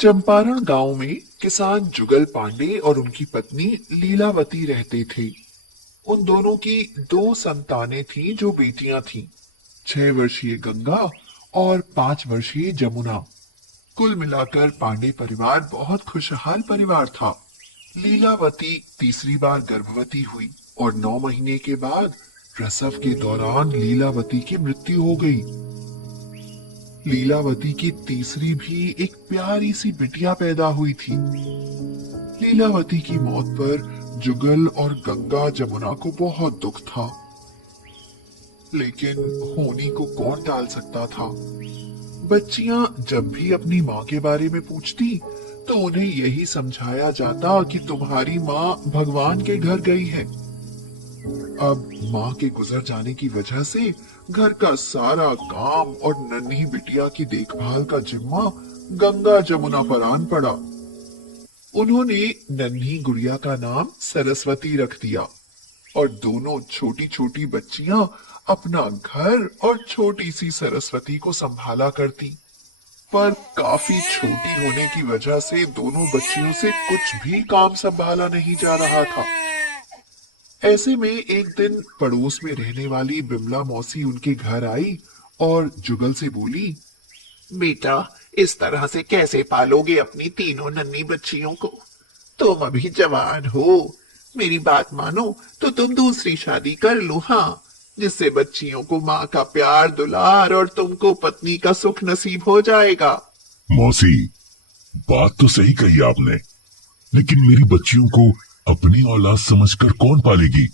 चंपारण गांव में किसान जुगल पांडे और उनकी पत्नी लीलावती रहते थे। उन दोनों की दो संतानें थीं जो बेटियां थीं, 6 वर्षीय गंगा और 5 वर्षीय जमुना। कुल मिलाकर पांडे परिवार बहुत खुशहाल परिवार था। लीलावती तीसरी बार गर्भवती हुई और 9 महीने के बाद प्रसव के दौरान लीलावती की मृत्यु हो गई। लीलावती की तीसरी भी एक प्यारी सी बिटिया पैदा हुई थी। लीलावती की मौत पर जुगल और गंगा जमुना को बहुत दुख था, लेकिन होनी को कौन टाल सकता था। बच्चियां जब भी अपनी माँ के बारे में पूछती तो उन्हें यही समझाया जाता कि तुम्हारी माँ भगवान के घर गई है। अब माँ के गुजर जाने की वजह से घर का सारा काम और नन्ही बिटिया की देखभाल का जिम्मा गंगा जमुना पर आन पड़ा। उन्होंने नन्ही गुड़िया का नाम सरस्वती रख दिया और दोनों छोटी छोटी बच्चियां अपना घर और छोटी सी सरस्वती को संभाला करती। पर काफी छोटी होने की वजह से दोनों बच्चियों से कुछ भी काम संभाला नहीं जा रहा था। ऐसे में एक दिन पड़ोस में रहने वाली बिमला मौसी उनके घर आई और जुगल से बोली, बेटा, इस तरह से कैसे पालोगे अपनी तीनों नन्ही बच्चियों को? तुम अभी जवान हो। मेरी बात मानो तो तुम दूसरी शादी कर लो, हाँ, जिससे बच्चियों को माँ का प्यार दुलार और तुमको पत्नी का सुख नसीब हो जाएगा। मौसी, बात तो सही कही आपने, लेकिन मेरी बच्चियों को अपनी औलाद समझकर कौन पालेगी?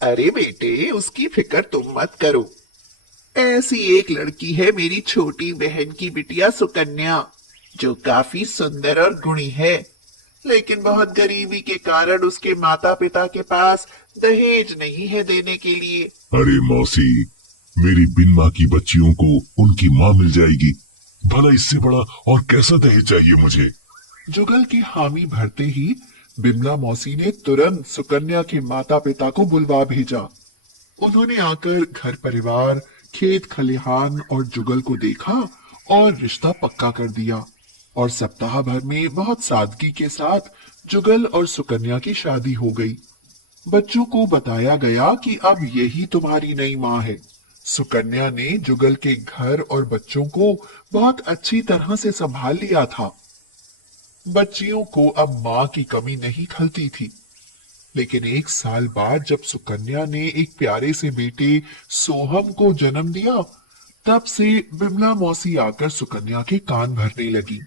अरे बेटे, उसकी फिक्र तुम मत करो। ऐसी एक लड़की है मेरी छोटी बहन की बिटिया सुकन्या, जो काफी सुंदर और गुणी है, लेकिन बहुत गरीबी के कारण उसके माता पिता के पास दहेज नहीं है देने के लिए। अरे मौसी, मेरी बिन माँ की बच्चियों को उनकी माँ मिल जाएगी। भला इससे बड़ा और कैसा दहेज चाहिए मुझे? जुगल की हामी भरते ही बिमला मौसी ने तुरंत सुकन्या के माता पिता को बुलवा भेजा। उन्होंने आकर घर परिवार, खेत खलिहान और जुगल को देखा और रिश्ता पक्का कर दिया और सप्ताह भर में बहुत सादगी के साथ जुगल और सुकन्या की शादी हो गई। बच्चों को बताया गया कि अब यही तुम्हारी नई माँ है। सुकन्या ने जुगल के घर और बच्चों को बहुत अच्छी तरह से संभाल लिया था। बच्चियों को अब माँ की कमी नहीं खलती थी। लेकिन 1 साल बाद जब सुकन्या ने एक प्यारे से बेटे सोहम को जन्म दिया, तब से बिमला मौसी आकर सुकन्या के कान भरने लगी।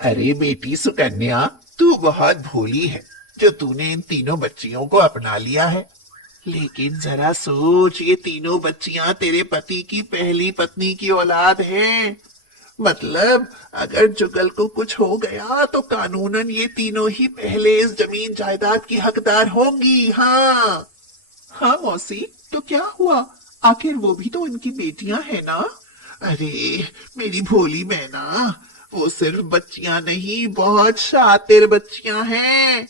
अरे बेटी सुकन्या, तू बहुत भोली है जो तूने इन तीनों बच्चियों को अपना लिया है। लेकिन जरा सोच, ये तीनों बच्चियां तेरे पति की पहली पत्नी की औलाद हैं। मतलब अगर जुगल को कुछ हो गया तो कानूनन ये तीनों ही पहले इस जमीन जायदाद की हकदार होंगी। हाँ हाँ मौसी, तो क्या हुआ? आखिर वो भी तो इनकी बेटियां हैं ना। अरे मेरी भोली बहना, वो सिर्फ बच्चियां नहीं, बहुत शातिर बच्चियां हैं।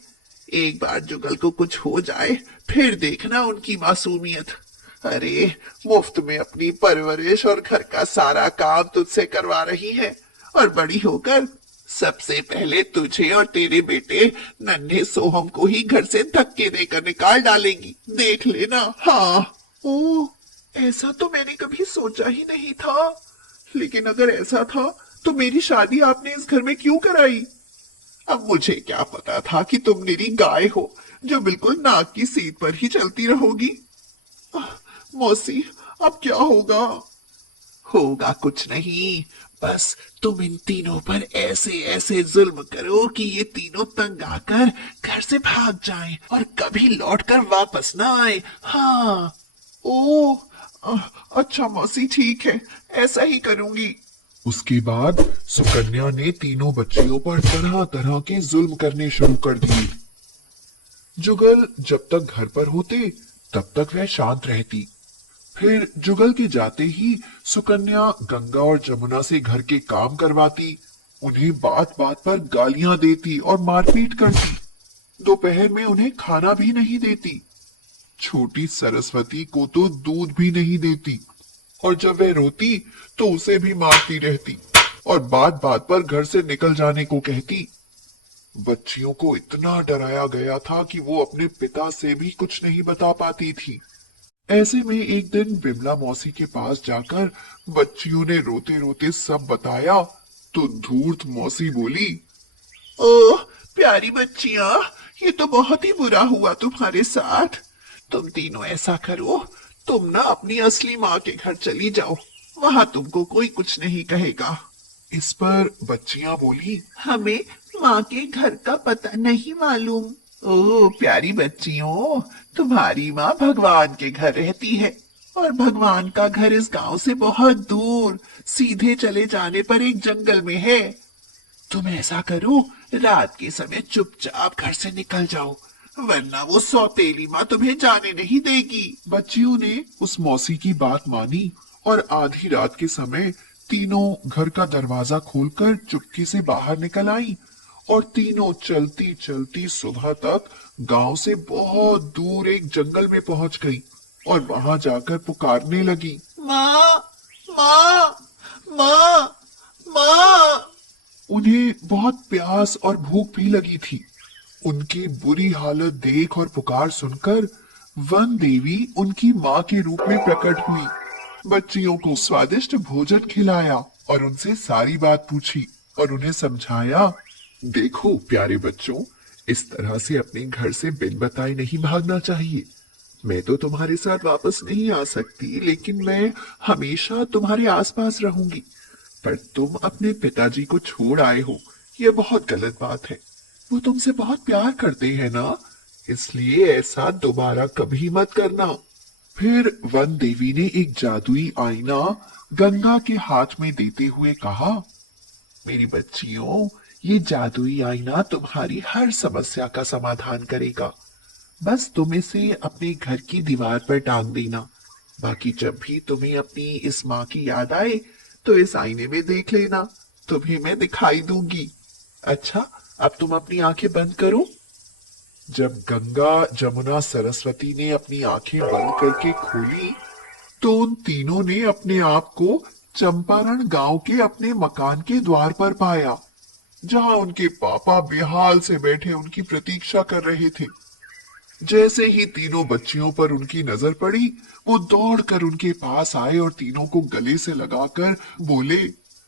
एक बार जुगल को कुछ हो जाए फिर देखना उनकी मासूमियत। अरे मुफ्त में अपनी परवरिश और घर का सारा काम तुझसे करवा रही है, और बड़ी होकर सबसे पहले तुझे और तेरे बेटे नन्हे सोहम को ही घर से धक्के देकर निकाल डालेंगी। देख लेना। हाँ। ओ, ऐसा तो मैंने कभी सोचा ही नहीं था। लेकिन अगर ऐसा था तो मेरी शादी आपने इस घर में क्यों कराई? अब मुझे क्या पता था कि तुम मेरी गाय हो जो बिल्कुल नाक की सीध पर ही चलती रहोगी। मौसी, अब क्या होगा? होगा कुछ नहीं, बस तुम इन तीनों पर ऐसे ऐसे जुल्म करो कि ये तीनों तंग आकर घर से भाग जाएं और कभी लौटकर वापस ना आए। हाँ। ओ, अच्छा मौसी, ठीक है, ऐसा ही करूंगी। उसके बाद सुकन्या ने तीनों बच्चियों पर तरह तरह के जुल्म करने शुरू कर दिए। जुगल जब तक घर पर होते तब तक वह शांत रहती। फिर जुगल के जाते ही सुकन्या गंगा और जमुना से घर के काम करवाती, उन्हें बात बात पर गालियां देती और मारपीट करती। दोपहर में उन्हें खाना भी नहीं देती। छोटी सरस्वती को तो दूध भी नहीं देती, और जब वह रोती तो उसे भी मारती रहती। और बात बात पर घर से निकल जाने को कहती। बच्चियों को इतना डराया गया था कि वो अपने पिता से भी कुछ नहीं बता पाती थी। ऐसे में एक दिन बिमला मौसी के पास जाकर बच्चियों ने रोते रोते सब बताया तो धूर्त मौसी बोली, ओह प्यारी बच्चियां, ये तो बहुत ही बुरा हुआ तुम्हारे साथ। तुम तीनों ऐसा करो, तुम ना अपनी असली माँ के घर चली जाओ, वहां तुमको कोई कुछ नहीं कहेगा। इस पर बच्चियां बोली, हमें माँ के घर का पता नहीं मालूम। ओह प्यारी बच्चियों, तुम्हारी माँ भगवान के घर रहती है और भगवान का घर इस गांव से बहुत दूर सीधे चले जाने पर एक जंगल में है। तुम ऐसा करो, रात के समय चुपचाप घर से निकल जाओ, वरना वो सौतेली माँ तुम्हें जाने नहीं देगी। बच्चियों ने उस मौसी की बात मानी और आधी रात के समय तीनों घर का दरवाजा खोलकर चुपके से बाहर निकल आई और तीनों चलती चलती सुबह तक गांव से बहुत दूर एक जंगल में पहुंच गई और वहां जाकर पुकारने लगी, माँ माँ माँ माँ। उन्हें बहुत प्यास और भूख भी लगी थी। उनकी बुरी हालत देख और पुकार सुनकर वन देवी उनकी माँ के रूप में प्रकट हुई। बच्चियों को स्वादिष्ट भोजन खिलाया और उनसे सारी बात पूछी और उन्हें समझाया, देखो प्यारे बच्चों, इस तरह से अपने घर से बिन बताए नहीं भागना चाहिए। मैं तो तुम्हारे साथ वापस नहीं आ सकती, लेकिन मैं हमेशा तुम्हारे आसपास रहूंगी। पर तुम अपने पिताजी को छोड़ आए हो, यह बहुत गलत बात है। वो तुमसे बहुत प्यार करते हैं ना, इसलिए ऐसा दोबारा कभी मत करना। फिर वन देवी ने एक जादुई आईना गंगा के हाथ में देते हुए कहा, मेरी बच्चियों, ये जादुई आईना तुम्हारी हर समस्या का समाधान करेगा। बस तुम इसे अपने घर की दीवार पर टांग देना। बाकी जब भी तुम्हें अपनी इस माँ की याद आए तो इस आईने में देख लेना, तुम्हें मैं दिखाई दूंगी। अच्छा, अब तुम अपनी आंखें बंद करो। जब गंगा, जमुना, सरस्वती ने अपनी आंखें बंद करके खोली तो उन तीनों ने अपने आप को चंपारण गांव के अपने मकान के द्वार पर पाया, जहां उनके पापा बेहाल से बैठे उनकी प्रतीक्षा कर रहे थे। जैसे ही तीनों बच्चियों पर उनकी नजर पड़ी, वो दौड़कर उनके पास आए और तीनों को गले से लगाकर बोले,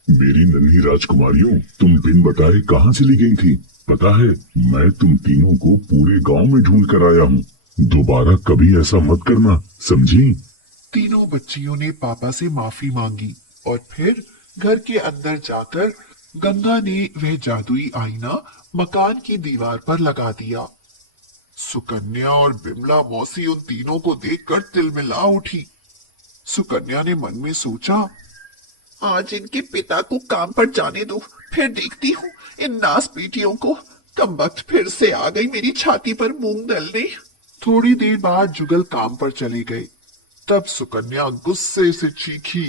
मेरी नन्ही राजकुमारियों, तुम बिन बताए कहाँ चली गई थी? पता है, मैं तुम तीनों को पूरे गांव में ढूंढ कर आया हूँ। दोबारा कभी ऐसा मत करना, समझी? तीनों बच्चियों ने पापा से माफी मांगी और फिर घर के अंदर जाकर गंगा ने वह जादुई आईना मकान की दीवार पर लगा दिया। सुकन्या और बिमला मौसी उन तीनों को देखकर तिलमिला उठी। सुकन्या ने मन में सोचा, आज इनके पिता को काम पर जाने दो, फिर देखती हूँ इन नास बेटियों को। कमबख्त फिर से आ गई मेरी छाती पर मूंग दलने। थोड़ी देर बाद जुगल काम पर चले गए। तब सुकन्या गुस्से से चीखी,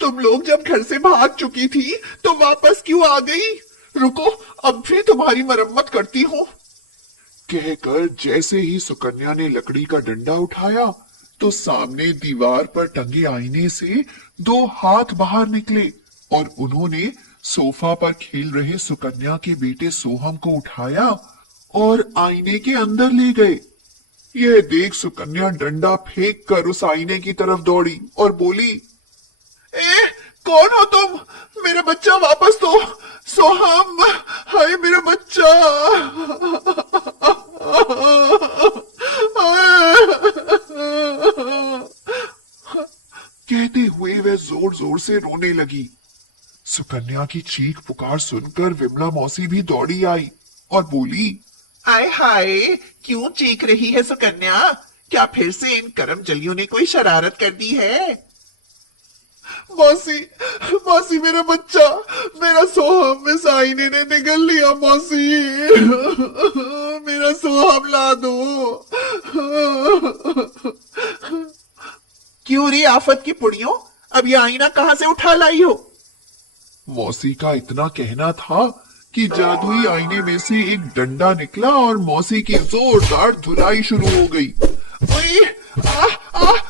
तुम लोग जब घर से भाग चुकी थी तो वापस क्यों आ गई? रुको, अब भी तुम्हारी मरम्मत करती हूँ। कहकर जैसे ही सुकन्या ने लकड़ी का डंडा उठाया तो सामने दीवार पर टंगे आईने से दो हाथ बाहर निकले और उन्होंने सोफा पर खेल रहे सुकन्या के बेटे सोहम को उठाया और आईने के अंदर ले गए। यह देख सुकन्या डंडा फेंक कर उस आईने की तरफ दौड़ी और बोली, ए, कौन हो तुम? मेरा बच्चा वापस दो। सोहम, हाय मेरा बच्चा। कहते हुए वह जोर जोर से रोने लगी। सुकन्या की चीख पुकार सुनकर विमला मौसी भी दौड़ी आई और बोली, आय हाय, क्यों चीख रही है सुकन्या? क्या फिर से इन करमजलियों ने कोई शरारत कर दी है? मौसी, मौसी मेरा बच्चा, मेरा सोहम इस आईने ने निगल लिया। मौसी, मेरा सोहम ला दो। क्यों रे आफत की पुड़ियों, अब ये आईना कहाँ से उठा लाई हो? मौसी का इतना कहना था कि जादुई आईने में से एक डंडा निकला और मौसी की जोरदार धुलाई शुरू हो गई। ओए,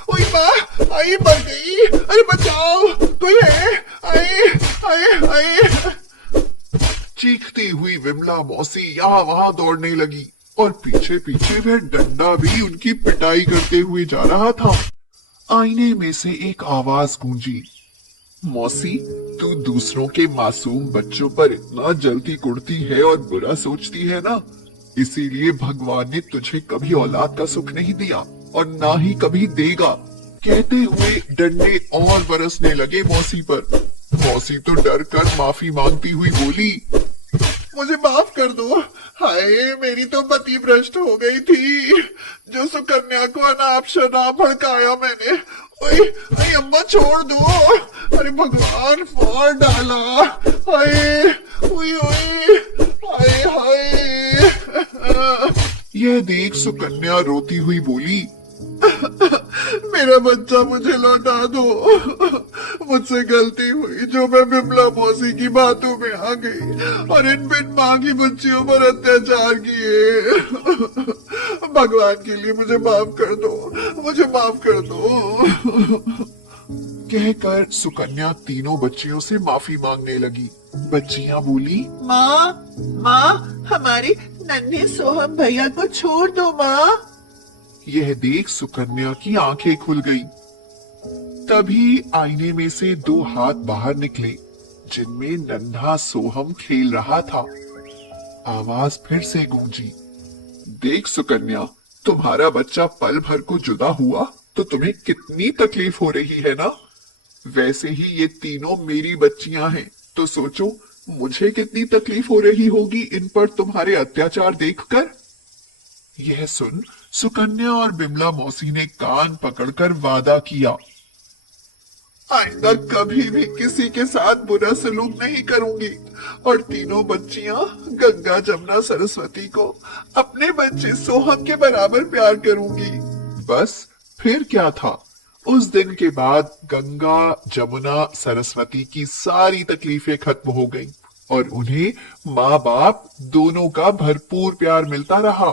ओए माँ, आई मर गई। अरे बचाओ, कोई है? आई हाय हाय। चीखती हुई विमला मौसी यहाँ वहां दौड़ने लगी और पीछे पीछे वह डंडा भी उनकी पिटाई करते हुए जा रहा था। आईने में से एक आवाज गूंजी, मौसी, तू दूसरों के मासूम बच्चों पर इतना जल्दी कुड़ती है और बुरा सोचती है ना, इसीलिए भगवान ने तुझे कभी औलाद का सुख नहीं दिया और ना ही कभी देगा। कहते हुए डंडे और बरसने लगे मौसी पर। मौसी तो डर कर माफी मांगती हुई बोली, मुझे माफ कर दो। हाय, मेरी तो पति भ्रष्ट हो गई थी। जो सुकन्या को अनाप शनाप भड़काया मैंने। ओए, ओए अम्मा छोड़ दो। अरे भगवान, मार डाला। हाय, ओए ओए, हाय हाय। यह देख सुकन्या रोती हुई बोली, मेरा बच्चा मुझे लौटा दो। मुझसे गलती हुई जो मैं बिमला मौसी की बातों में आ गई और इन बिन मां की बच्चियों पर अत्याचार किए। भगवान के लिए मुझे माफ कर दो, मुझे माफ कर दो। कहकर सुकन्या तीनों बच्चियों से माफी मांगने लगी। बच्चियां बोली, माँ, माँ, हमारे नन्हे सोहम भैया को छोड़ दो माँ। यह देख सुकन्या की आंखें खुल गईं। तभी आईने में से दो हाथ बाहर निकले जिनमें नन्हा सोहम खेल रहा था। आवाज फिर से गूंजी, देख सुकन्या, तुम्हारा बच्चा पल भर को जुदा हुआ तो तुम्हें कितनी तकलीफ हो रही है ना। वैसे ही ये तीनों मेरी बच्चियां हैं, तो सोचो मुझे कितनी तकलीफ हो रही होगी इन पर तुम्हारे अत्याचार देखकर। यह सुन सुकन्या और बिमला मौसी ने कान पकड़कर वादा किया, आइंदा कभी भी किसी के साथ बुरा सलूक नहीं करूंगी और तीनों बच्चियां गंगा, जमुना, सरस्वती को अपने बच्चे सोहम के बराबर प्यार करूंगी। बस फिर क्या था, उस दिन के बाद गंगा, जमुना, सरस्वती की सारी तकलीफें खत्म हो गईं और उन्हें माँ बाप दोनों का भरपूर प्यार मिलता रहा।